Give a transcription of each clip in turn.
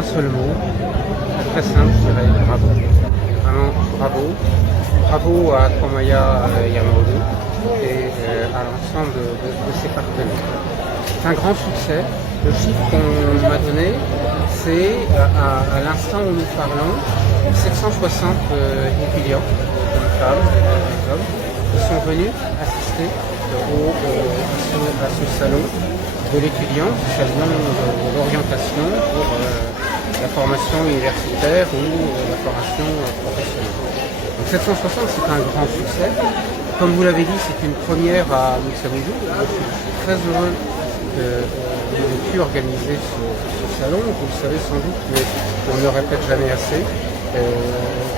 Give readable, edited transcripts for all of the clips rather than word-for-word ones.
d'un seul mot, très simple, je dirais bravo. Vraiment bravo. Bravo à Komaya Yamamoto et à l'ensemble de ses partenaires. C'est un grand succès. Le chiffre qu'on m'a donné, c'est à l'instant où nous parlons, 760 étudiants, femmes et hommes, qui sont venus assister à ce salon de l'étudiant, ce salon de l'orientation pour la formation universitaire ou la formation professionnelle. Donc 760, c'est un grand succès. Comme vous l'avez dit, c'est une première à Moussaoudou. Je suis très heureux de pu organiser ce salon. Vous le savez sans doute, mais on ne le répète jamais assez.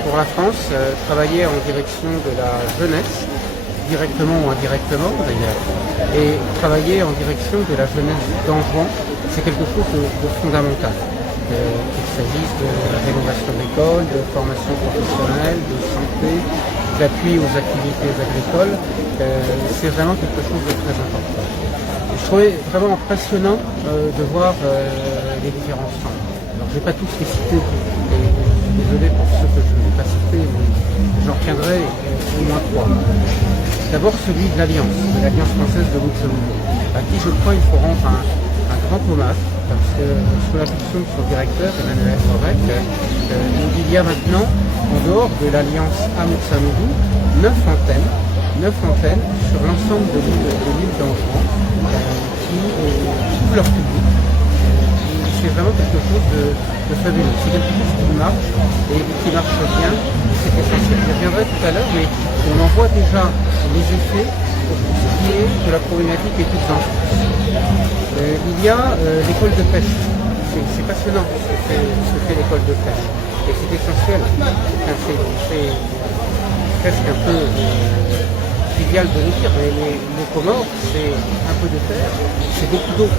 Pour la France, travailler en direction de la jeunesse, directement ou indirectement d'ailleurs, et travailler en direction de la jeunesse d'Anjouan, c'est quelque chose de fondamental. Qu'il s'agisse de la rénovation de l'école, de formation professionnelle, de santé, d'appui aux activités agricoles, c'est vraiment quelque chose de très important. Et je trouvais vraiment passionnant de voir les différents centres. Alors je ne vais pas tous les citer, et je suis désolé pour ceux que je ne vais pas citer, mais j'en retiendrai au moins trois. D'abord celui de l'Alliance française de Moussaoudou, à qui je crois il faut rendre un grand hommage, parce que sous l'impulsion de son directeur, Emmanuel Morec, il y a maintenant, en dehors de l'Alliance à Moussaoudou, 9 antennes sur l'ensemble de l'île d'Anjouan, qui ouvrent leur public. C'est vraiment quelque chose de fabuleux. C'est quelque chose qui marche et qui marche bien. C'est essentiel. Je reviendrai tout à l'heure, mais on en voit déjà les effets pour tout ce qui est de la problématique études en France. Il y a l'école de pêche. C'est passionnant ce que fait l'école de pêche. Et c'est essentiel. C'est presque un peu trivial de le dire, mais les Comores, c'est un peu de terre, c'est beaucoup d'eau,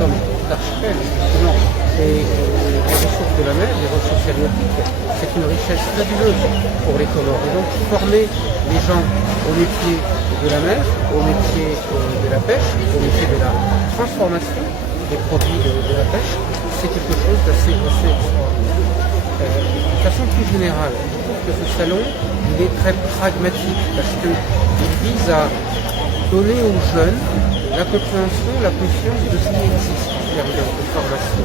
comme l'archipel, justement. Et les ressources de la mer, les ressources halieutiques, c'est une richesse fabuleuse pour les Comores. Et donc former les gens au métier de la mer, au métier de la pêche, au métier de la transformation des produits de la pêche, c'est quelque chose d'assez extraordinaire. De façon plus générale, je trouve que ce salon, il est très pragmatique parce qu'il vise à donner aux jeunes la compréhension, la conscience de ce qui existe en termes de formation.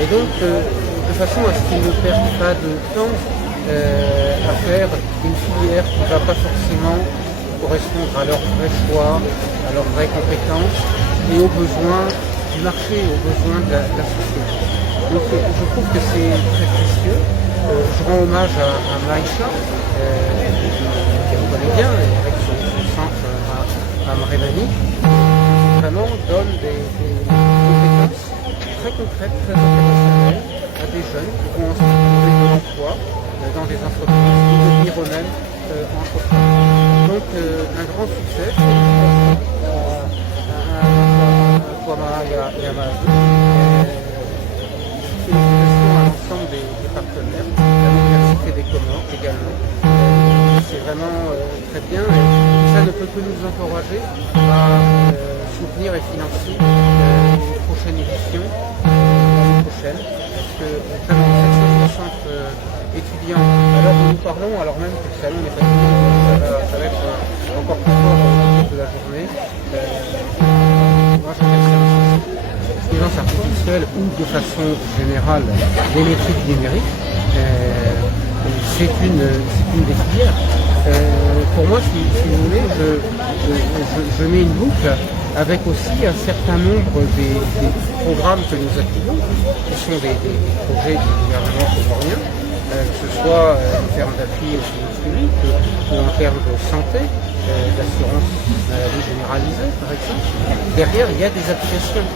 Et donc, de façon à ce qu'ils ne perdent pas de temps à faire une filière qui ne va pas forcément correspondre à leur vrai choix, à leurs vraies compétences et aux besoins du marché, aux besoins de la société. Donc je trouve que c'est très précieux. Je rends hommage à Maïcha, qu'elle connaît bien, avec son centre à Mrémani, qui vraiment donne des compétences très concrètes, très opérationnelles à des jeunes qui vont ensuite trouver de l'emploi dans des entreprises ou devenir eux-mêmes entrepreneurs. Donc un grand succès. Félicitations à l'ensemble des partenaires, à l'Université des Comores également. C'est vraiment très bien et ça ne peut que nous encourager à soutenir et financer une prochaine édition, l'année prochaine, parce que vraiment 760 étudiants, à l'heure où nous parlons, alors même que le salon n'est pas fini, ça va être encore plus fort au cours de la journée. Moi, je remercie l'intelligence artificielle ou de façon générale l'électrique numérique, c'est une des filières. Pour moi, si vous voulez, je mets une boucle avec aussi un certain nombre des programmes que nous activons, qui sont des projets du gouvernement comorien, que ce soit en termes d'appui aux finances publiques ou en termes de santé, d'assurance maladie généralisée par exemple. Derrière, il y a des applications.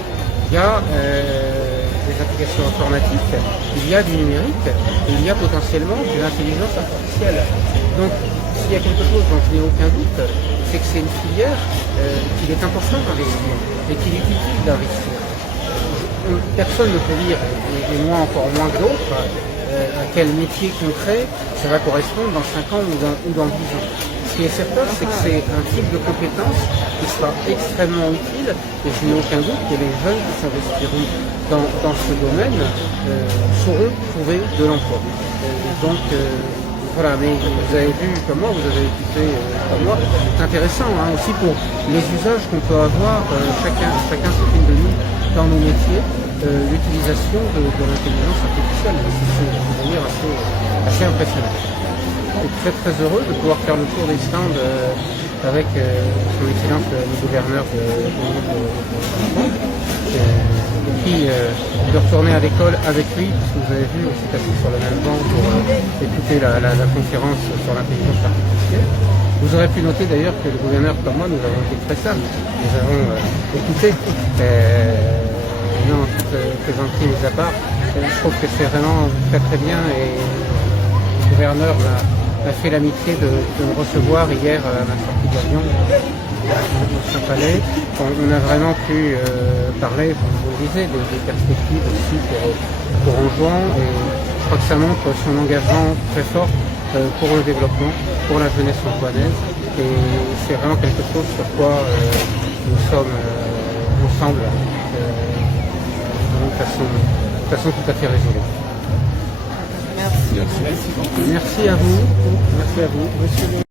Il y a des applications informatiques, il y a du numérique, et il y a potentiellement de l'intelligence artificielle. Donc, s'il y a quelque chose dont je n'ai aucun doute, c'est que c'est une filière qu'il est important d'investir et qu'il est utile d'investir. Personne ne peut dire, et moi encore moins que d'autres, à quel métier concret ça va correspondre dans 5 ans ou dans 10 ans. Ce qui est certain, c'est que c'est un type de compétence qui sera extrêmement utile et je n'ai aucun doute que les jeunes qui s'investiront dans ce domaine sauront trouver de l'emploi. Donc voilà, mais vous avez vu comme moi, vous avez écouté comme moi, c'est intéressant aussi pour les usages qu'on peut avoir, chacune de nous, dans nos métiers, l'utilisation de l'intelligence artificielle. C'est d'ailleurs assez impressionnant. Je suis très heureux de pouvoir faire le tour des stands avec son excellence le gouverneur de et puis de retourner à l'école avec lui, parce que vous avez vu, on s'est assis sur le même banc pour écouter la conférence sur l'intelligence artificielle. Vous aurez pu noter d'ailleurs que le gouverneur comme moi, nous avons été très sages. Nous avons écouté. Non, toute plaisanterie mis à part, je trouve que c'est vraiment très bien et le gouverneur m'a fait l'amitié de me recevoir hier à ma sortie d'avion au Saint-Palais. On a vraiment pu parler, vous le disiez, des perspectives aussi pour Anjouan, et je crois que ça montre son engagement très fort pour le développement, pour la jeunesse antoinaise, et c'est vraiment quelque chose sur quoi nous sommes ensemble de façon tout à fait résolue. Merci. Merci à vous. Merci à vous. Monsieur